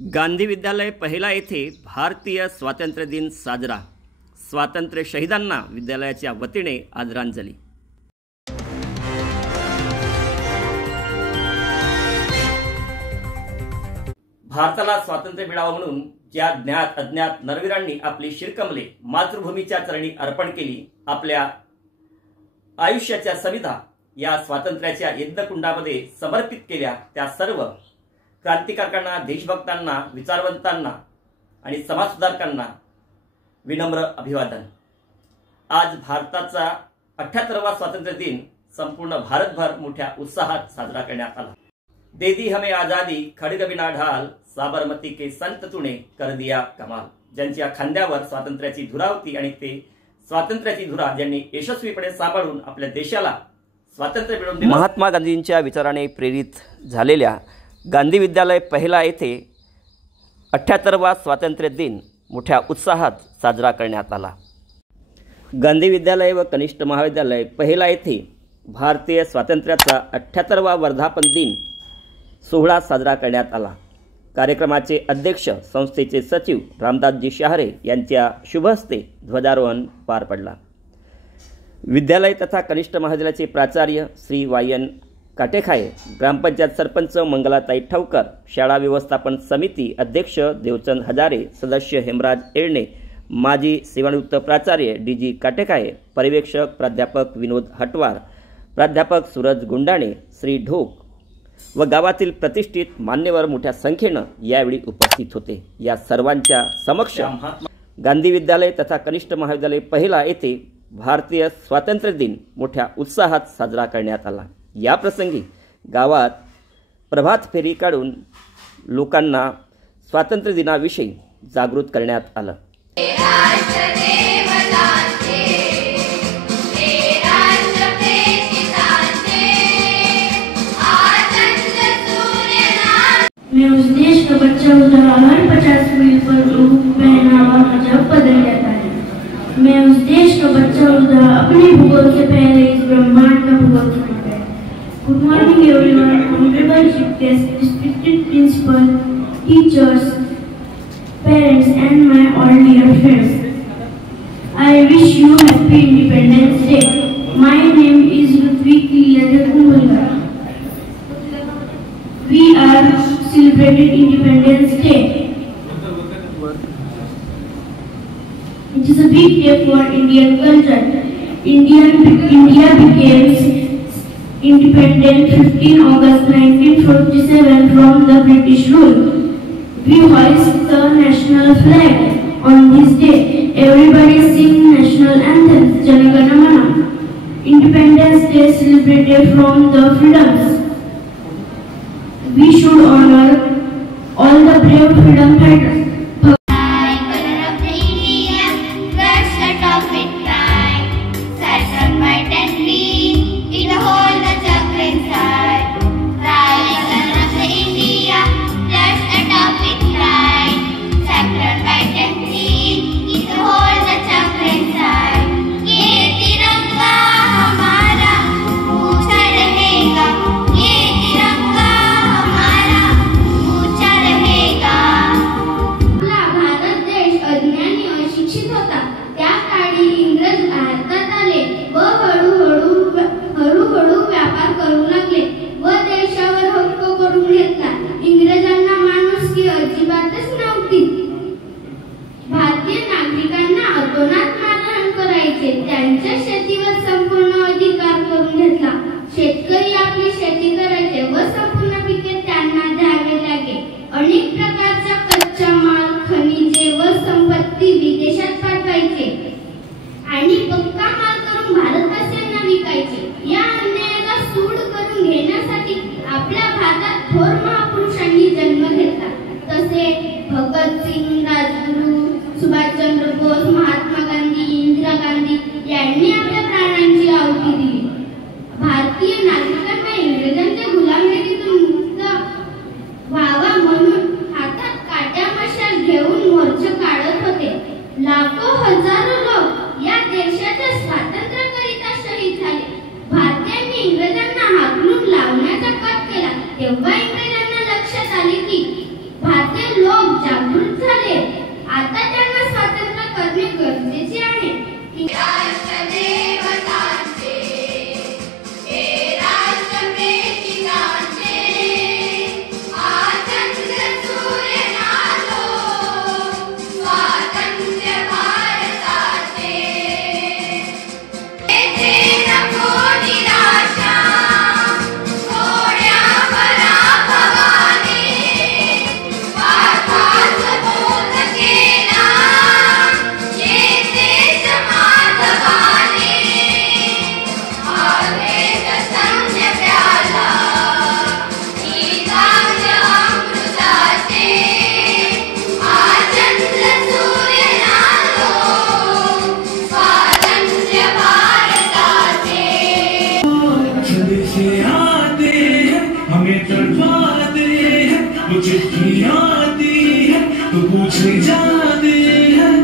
गांधी विद्यालय पहिला येथे भारतीय स्वातंत्र्य दिन साजरा। स्वातंत्र्य शहीदांना विद्यालयाच्या वतीने आदरांजली। भारताला स्वातंत्र्य मिळावं म्हणून ज्या ज्ञात अज्ञात नरवीरांनी आपली शिरकमले मातृभूमीच्या चरणी अर्पण केली, आपल्या आयुष्याच्या सविधा या स्वातंत्र्याच्या यज्ञकुंडामध्ये समर्पित केल्या, त्या सर्व क्रांतिकारकांना, देशभक्तांना, विचारवंतांना आणि समाजसुधारकांना विनम्र अभिवादन। आज भारताचा 78वा स्वातंत्र्य दिन संपूर्ण भारतभर मोठ्या उत्साहात साजरा करण्यात आला। दे दी हमें आजादी, खडग बिना ढाल, साबरमती के संत तूने कर दिया कमाल। ज्यांच्या खांद्यावर स्वातंत्र्याची धुरा होती आणि ते स्वातंत्र्याची धुरा ज्यांनी यशस्वीपणे सांभाळून आपल्या देशाला स्वातंत्र्य मिळवून दिले। महात्मा गांधींच्या विचाराने प्रेरित झालेल्या गांधी विद्यालय पहिला येथे 78वा स्वातंत्र्य दिन मोठ्या उत्साहात साजरा करण्यात आला। गांधी विद्यालय व कनिष्ठ महाविद्यालय पहिला येथे भारतीय स्वातंत्र्याचा 78वा वर्धापन दिन सोहळा साजरा करण्यात आला। कार्यक्रमाचे अध्यक्ष संस्थेचे सचिव रामदासजी शहारे यांच्या शुभ हस्ते ध्वजारोहण पार पडला। विद्यालय तथा कनिष्ठ महाविद्यालयाचे प्राचार्य श्री वायन काटेखाये, ग्रामपंचायत सरपंच मंगलाताई ठवकर, शाळा व्यवस्थापन समिती अध्यक्ष देवचंद हजारे, सदस्य हेमराज एळणे, माजी सेवानिवृत्त प्राचार्य डीजी काटेखाये, पर्यवेक्षक प्राध्यापक विनोद हटवार, प्राध्यापक सूरज गुंडाणे, श्री ढोक व गावातील प्रतिष्ठित मान्यवर मोठ्या संख्येने यावेळी उपस्थित होते। या सर्वांच्या समक्ष गांधी विद्यालय तथा कनिष्ठ महाविद्यालय पहिला येथे भारतीय स्वातंत्र्य दिन मोठ्या उत्साहात साजरा करण्यात आला। या प्रसंगी गावात प्रभात फेरी काढून लोकांना स्वातंत्र्य दिनाविषयी जागृत करण्यात आलं। मैं उस देश का बच्चा हूँ जहाँ हर 50 मील पर पहनावा अजब बदल जाता है। मैं उस देश का बच्चा हूँ जहाँ अपने भूगोल से पहले इस ब्रह्मांड का भूगोल समझता है। Good morning everyone, honourable chief guest, respected principal, teachers, parents and my all dear friends. I wish you happy Independence Day. My name is Lutvik Leeladhar Kumbhalkar. We are celebrated Independence Day. It is a big day for Indian culture. India became independent 15 August 1947 from the British rule. We hoist the national flag on this day. Everybody sing national anthems. Jana Gana Mana. Independence Day celebrated from the freedoms. We should honor all the brave freedom fighters. Color of the India, first set of it bright, saffron, white and green, in the whole the chakra inside. Color of the India, first set of it bright, saffron, white and green, in the whole the chakra inside. ये तिरंगा हमारा ऊंचा रहेगा, ये तिरंगा अशिक्षित होता। त्या काळी इंग्रज भारतात आले व हळूहळू व्यापार करू लागले व देशावर हक्क करून घेतला। इंग्रजांना माणुसकी अजिबातच नव्हती। भारतीय नागरिकांना अतोनात मारहाण करायचे, त्यांच्या शेतीवर संपूर्ण अधिकार करून घेतला। शेतकरी आपली शेती करायचे व संपूर्ण पिके त्यांना द्यावे लागे। अनेक प्रकारच्या कच्चा माल, खनिजे व संपत्ती विदेशात पाठवायचे आणि पक्का माल करून भारतवासियांना विकायचे। या अन्यायाला सूड करून घेण्यासाठी आपल्या भारतात थोर महापुरुषांनी जन्म घेतला। तसे भगतसिंग, राजगुरू, सुभाषचंद्र बोस, महात्मा गांधी, इंदिरा गांधी यांनी आपल्या प्राणांची आहुती दिली। भारतीय नागरिकांना इंग्रजांच्या गुलामगिरीतून मुक्त व्हावा म्हणून भारतीय लोक जागृत झाले. आता त्यांना स्वातंत्र्य करणे गरजेचे आहे. हमें तड़पाते हैं, वो चिट्ठी आती है तो पूछने जाते हैं.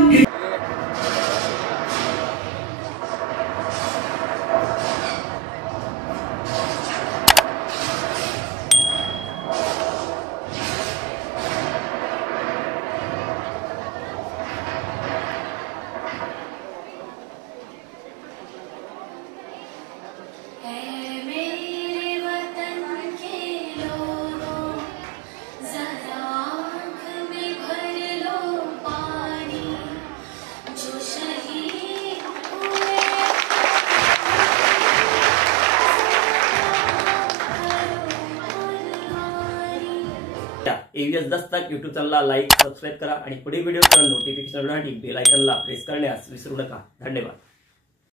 AVS दस्तक YouTube चॅनलला लाईक सबस्क्राईब करा आणि पुढील व्हिडिओच्या नोटिफिकेशनसाठी बेल आयकॉनला प्रेस करण्यास विसरू नका. धन्यवाद.